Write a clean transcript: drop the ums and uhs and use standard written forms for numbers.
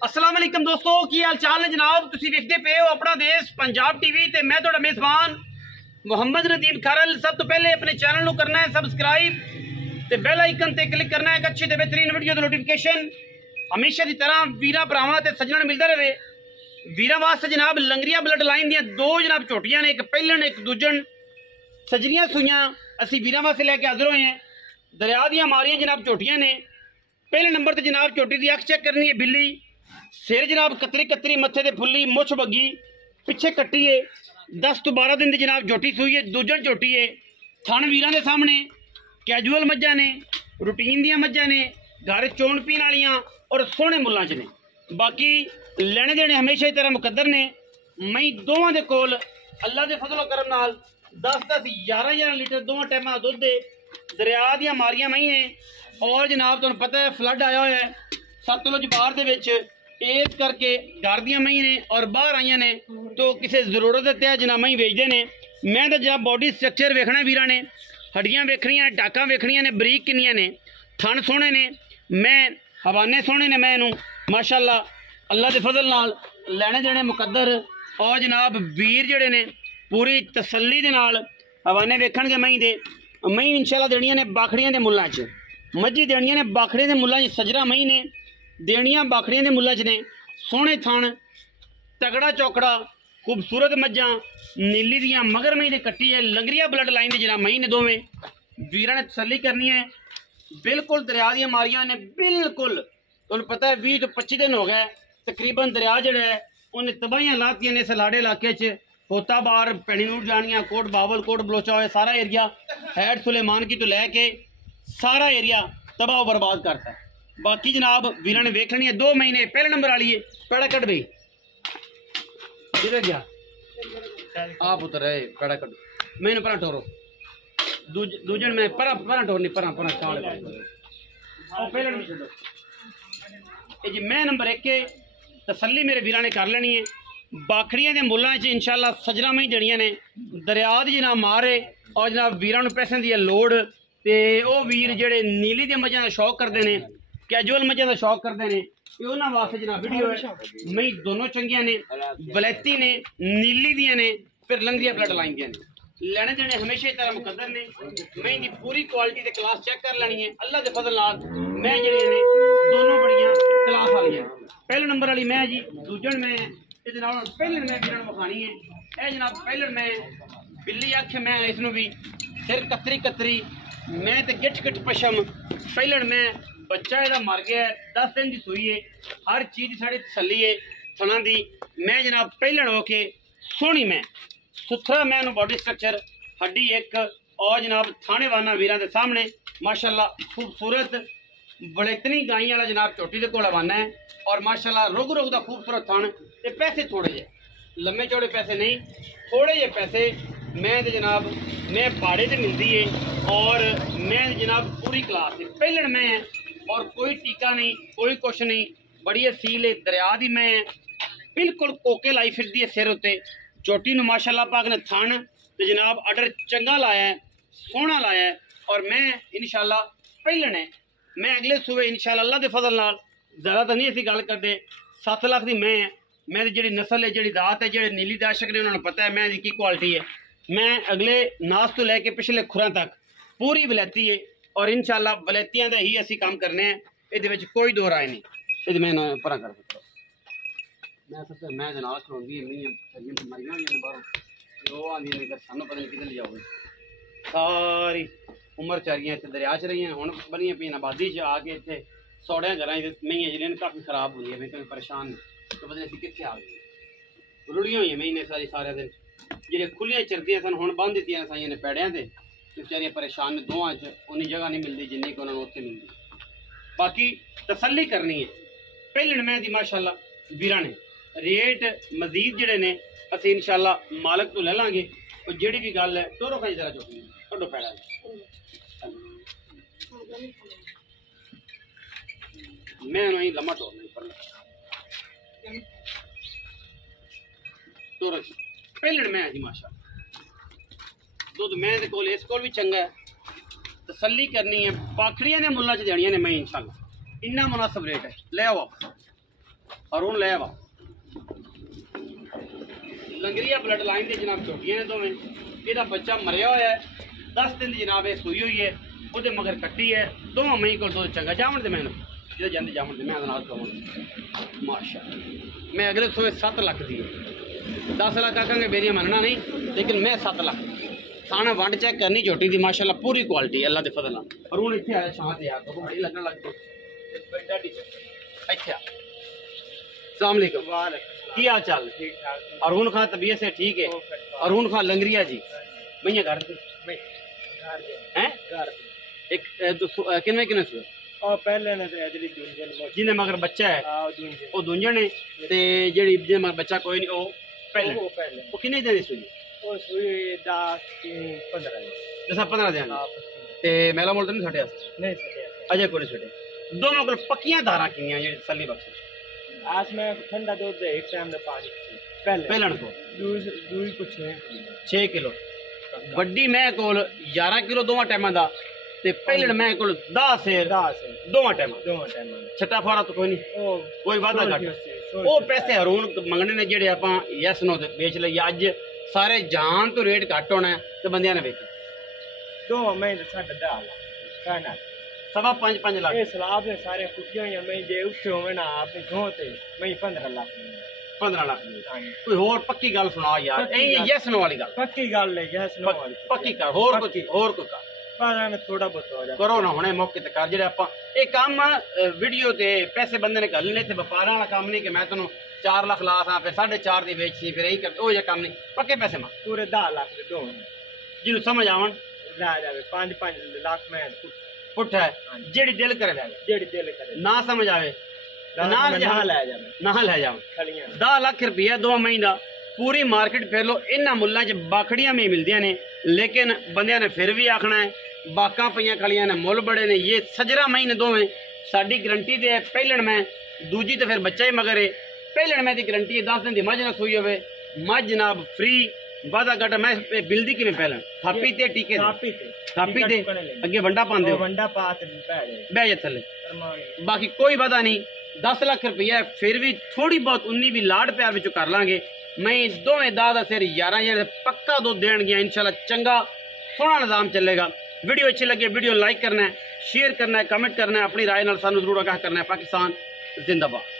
अस्सलाम वालेकुम दोस्तों, की हाल चाल है जनाब। तुसीं वेखदे पे हो अपना देश पंजाब टीवी ते मैं तुहाडा मेज़बान मुहम्मद नदीम खरल। सब तो पहले अपने चैनल नूं करना है सबसक्राइब ते बैल आइकन ते क्लिक करना है एक अच्छी ते बेहतरीन वीडियो दी नोटिफिकेशन हमेशा की तरह वीरां भरावां ते सज्जणां नूं मिलदा रहे। वीरां वास्ते जनाब लंगरिया ब्लड लाइन दियां दो जनाब झोटियां ने, एक पहलन एक दूजन सजरियां सुइयां असीं वीरां वास्ते लैके हाज़र होए हैं। दरिया दियां मारियां जनाब झोटियां ने। पहले नंबर ते जनाब झोटी दी अख चेक करनी है बिल्ली, सिर जनाब कतरी कतरी, मत्थे ते फुल्ली, मुछ बग्गी, पिछे कट्टी है। 10 तो 12 दिन दी जनाब झोटी सूई है, दूजन झोटी है। थन वीरां दे सामने कैजुअल मज्जां ने, रूटीन दियां मज्जां ने, घर चोण पीण वालियां और सोहणे मुल्लां च ने। बाकी लैने देने हमेशा ही तरह मुकद्दर ने। मई दोवां दे कोल अल्लाह दे फजलो करम नाल 10-10 11-11 लीटर दोवां टाइमां दा दुध दे। दरिया दियां मारियां मई ने और जनाब तुहानूं पता है फ्लड आया होया है सतलुज बार दे विच, इस करके घर दियां मई ने और बाहर आईयां ने तो किसी जरूरत दे तहत जनाब मई वेचदे ने। मैं तो जनाब बॉडी स्ट्रक्चर वेखना वीरां ने, हड्डियां वेखनियां, टाकां वेखनियां ने, बरीक किन्नियां ने, थन सोहणे ने, मैं हवाने सोहणे ने। मैं इनू माशाअल्लाह अल्लाह के फजल नाल लैने देने मुकद्दर और जनाब वीर जड़े ने पूरी तसल्ली दे नाल हवाने वेखणगे मई दे। मई इंशाअल्लाह देनियां ने बाखड़ियां दे मुल्लां च, मज्जी देनियां ने बाखड़ियां दे मुल्लां च, सजरा मई ने देनियां बाखड़ियां दे मुल्लां च ने। सोहणे थन, तगड़ा चौकड़ा, खूबसूरत मज्जां, नीली दियां मगर मई दे कट्टी है। लंगरिया ब्लड लाइन दे जनाब मई ने दोवें। वीरां ने तसल्ली करनी है, बिल्कुल दरिया दियां मारियां ने, बिल्कुल तुहानूं पता है 20 तो 25 दिन हो गए तकरीबन दरिया जड़ा है उन्हें तबाहियां लातियां ने। सलाड़े इलाके च होताबार, पैणीनूर जानियां, कोट बावल, कोट बलोचा होए सारा एरिया, हैड सुलेमान की तो लैके सारा एरिया तबाह बर्बाद करता है। बाकी जनाब वीरां ने वेखनी है 2 महीने पहले नंबर वाली है। पैड़ा कट भाई किधर गया आप उतर रहे पैड़ा कट मैंने परा टोरो दूजन में परा टोरनी परा पहले जी मैं नंबर 1 के तसल्ली मेरे वीरां ने कर लेनी है। बाखड़ियां के मुल्लां च इंशाअल्लाह सजरा में ही जड़ियां ने। दरिया दी जनाब मारे और जनाब वीरां नूं पैसे दी लोड़ ते ओ वीर जेड़े नीली दे मज्जां दा शौक करदे ने, कैजुअल मज्जां दा शौक करदे ने, उन्हां वास्ते जनाब वीडियो है। मई दोनों चंगियां ने, बलैती ने, नीली दियां ने, फिर लंगरिया ब्लड लाइन दियां ने। लेने देने हमेशा ही तरह मुकद्दर ने। मैं इनकी पूरी क्वालिटी ते क्लास चेक कर लेनी है अल्लाह के फजल नाल। मैं जेड़ियां ने दोनों बड़ियां क्लास वाली है। पहले नंबर वाली मैं जी, दूजन मैं जनाब पहले मैं वीरां नूं विखानी है। यह जनाब पहले मैं बिल्ली आखे मैं इसनूं भी सिर कतरी कतरी, मैं तो गिठ गिठ पशम। पहले मैं बच्चा ਇਹਦਾ मर गया है, 10 दिन की सूई है, हर चीज़ साड़ी तसल्ली है थना दी। मैं जनाब पहलन हो के सोहनी मैं सुथरा मैं बॉडी स्ट्रक्चर हड्डी एक और जनाब थाने वाना वीरां दे सामने माशाअल्लाह खूबसूरत बड़ेतनी गाई वाला जनाब झोटी दे कोल वाना है। और माशाअल्लाह रोग रोग दा खूबसूरत थान ते पैसे थोड़े जे, लम्बे चौड़े पैसे नहीं, थोड़े जे पैसे। मैं ते जनाब मैं भाड़े ते मिलती है और मैं जनाब पूरी क्लास है। पहलन मैं और कोई टीका नहीं, कोई कुछ नहीं, बड़ी असील है दरिया दी मैं बिल्कुल कोके लाई फिरदी है सिर उत्ते। चोटी नूं माशाअल्लाह पाक ने थन ते जनाब आर्डर चंगा लाया है, सोहना लाया है। और मैं इंशाअल्लाह पहलन है, मैं अगले सूबे इंशाअल्लाह अल्लाह के फजल नाल ज़्यादा तो नहीं असीं गल करते 7 लाख की मैं जी नस्ल है, जी दात है, जो नीली दाशक ने उन्होंने पता है मैं की क्वालिटी है। मैं अगले नास तो लैके पिछले खुरां तक पूरी वलैती है और इंशाअल्लाह वलैतियां दा ही असीं काम करने हैं, ये कोई दो राय नहीं। ये मैं परा कर मैं सबसे मैं जनाब खड़ोंदी मरियां बाहरों आंदियां ने सानू पता नहीं किधर ले जाओगे। सारी उम्र चारियां इतने दरिया च रही हुण बनिया पी आबादी च आके इतने सौड़िया घर मईयां जिन्हें काफ़ी खराब हुई है, मैं परेशान तो पता नहीं कितने आ गई रुड़ियां हुई महीने सारी सारे दिन जो खुलियां चरदियां सन हुण बंद दित्तियां साइयां ने पैड़ियां ते बेचारियां परेशान ने। दोवां च उन्नी जगह नहीं मिलती जिन्नी कि उन्होंने उत्थे मिलती। बाकी तसल्ली करनी है पहलन मैं दी माशाअल्लाह वीरां ने रेट मजीद जड़े ने असीं इंशाअल्लाह मालक तो ले लांगे। और जिहड़ी भी गल है तोरो कहीं जरा चुकी कड्डो पैड़ा मैं नहीं लम्मा तोड़ना तोरो पहलन मैं जी माशाअल्लाह दुध मैं दे कोल इस कोल भी चंगा है। तसल्ली करनी है, बाखड़ियां ने मुल्लां च देनियां ने मैं इंशाअल्लाह इन्ना मुनासिब रेट है। ले आओ अरुण ले वा लंगरिया ब्लड लाइन के जनाब छोटियां ने दोवें ਇਹਦਾ ਬੱਚਾ ਮਰਿਆ ਹੋਇਆ ਹੈ 10 ਦਿਨ ਦੀ ਜਨਾਬ ਇਹ ਸੂਈ ਹੋਈ ਹੈ ਉਹਦੇ ਮਗਰ ਕੱਟੀ ਹੈ ਦੋਵਾਂ ਮਈ ਕੋਲ ਦੋ ਚੰਗਾ ਜਾਵਣ ਦੇ ਮੈਨੂੰ ਜਿਹਦੇ ਜਾਂਦੇ ਜਾਵਣ ਦੇ ਮੈਂ ਨਾਲ ਕਹਾਂ ਮਾਸ਼ਾਅੱਲਾ ਮੈਂ ਅਗਲੇ ਸੋਏ 7 ਲੱਖ ਦੀ 10 ਲੱਖ ਆਕਾਂਗੇ ਮੇਰੀਆਂ ਮੰਨਣਾ ਨਹੀਂ लेकिन मैं 7 लाख थाना वंड चेक करनी झोटी दी माशाल्लाह पूरी क्वालिटी अल्लाह दे फजल नाल और हुन इत्थे आया शांत यार तो बड़ी लगन लग गई डैडी इत्थे अस्सलाम वालेकुम वालेकुम की हाल चाल ठीक ठाक और हुन खां तबीयत से ठीक है और हुन खां लंगरिया जी भैया घर दे हैं घर एक किन्ने किन्ने सु और पहले ने अजली दूंजन जिने मगर बच्चा है ओ दूंजन है ते जेड़ी जे मगर बच्चा कोई नहीं ओ पहले वो किन्ने दिन सुई ਉਹ ਸੂਈ 10 15 ਜੈਸਾ 15 ਦਿਨ ਤੇ ਮੇਲਾ ਮੋਲ ਤਾਂ ਨਹੀਂ ਛੱਡਿਆ ਨਹੀਂ ਛੱਡਿਆ ਅਜੇ ਕੋਈ ਨਹੀਂ ਛੱਡਿਆ ਦੋਨੋਂ ਕੋਲ ਪੱਕੀਆਂ ਧਾਰਾਂ ਕਿੰਨੀਆਂ ਜਿਹੜੀ ਤਸੱਲੀ ਬਖਸ਼ ਆਸ ਮੈਂ ਠੰਡਾ ਦੁੱਧ ਦੇ ਇੱਕ ਟਾਈਮ ਦਾ ਪਾਣੀ ਪਹਿਲਣ ਕੋ ਦੂਈ ਕੁਛ 6 ਕਿਲੋ ਵੱਡੀ ਮੈਂ ਕੋਲ 11 ਕਿਲੋ ਦੋਵਾਂ ਟਾਈਮਾਂ ਦਾ ਤੇ ਪਹਿਲਣ ਮੈਂ ਕੋਲ 10 ਸੇਰ ਦੋਵਾਂ ਟਾਈਮਾਂ ਛੱਟਾ ਫਾਰਾ ਤਾਂ ਕੋਈ ਨਹੀਂ ਉਹ ਕੋਈ ਵਾਧਾ ਘੱਟ ਉਹ ਪੈਸੇ ਹਰੂਨ ਮੰਗਣੇ ਨੇ ਜਿਹੜੇ ਆਪਾਂ ਯੈਸ ਨੋ ਤੇ ਵੇਚ ਲਈ ਅੱਜ सारे जान तो रेट घट होना है तो बंदियां ने वेच दो महीने साढ़े 10 लाख सवा 5 लाख ये सलाब ने सारे कुटियां या मैं जे उठे होवे ना आपने धोते मैं 15 लाख कोई और पक्की गल सुना यार ए यस नो वाली गल पक्की गल है यस नो वाली पक्की कर और कोई कर पर मैं थोड़ा बहुत हो जा करो ना हुणे मौके ते कर जेड़े आपा ए काम वीडियो ते पैसे बंदे ने घलने ते व्यापारां वाला काम नहीं कि मैं तैनूं 4 लाख ला सा फिर 4.5 दी बेच सी फिर यही कर ओ ये काम नहीं पक्के पैसे मां पूरे 10 लाख दे दो जिन्हों समझ आवन ला जावे 5 लाख में पुट है जेड़ी दिल करे ना समझ आवे ना ले जावे खलियां 10 लाख रुपया 2 महीना पूरी मार्केट फिर लो इन्हां मुल्लां च बाखड़ियां में मिलदियां ने लेकिन बंदियां ने फिर भी आखना है बाकां पईयां खलियां ने मुल बड़े ने ये सजरा महीने दोवें साडी गारंटी दे पहलण में दूजी तो फिर बच्चा ही मगर है पहले मैं दी गारंटी है 10 दिन की मझ ना सोई होवे मझ जनाब फ्री वादा घटा मैं बिलदी किवें पहले थापी ते टीके थापी ते अगे वंडा पांदे हो वंडा पा ते बह जा थले बाकी कोई वादा नहीं 10 लाख रुपया फिर भी थोड़ी बहुत 19 भी लाड प्यार विच कर लांगे मैं दोवें दादा सिर 11 जेड़े पक्का दुध देणगे इंशाल्लाह चंगा सोहना निजाम चलेगा वीडियो अच्छी लगे वीडियो लाइक करना है शेयर करना है कमेंट करना है अपनी राय नाल सानू जरूर आगाह करना है पाकिस्तान जिंदाबाद।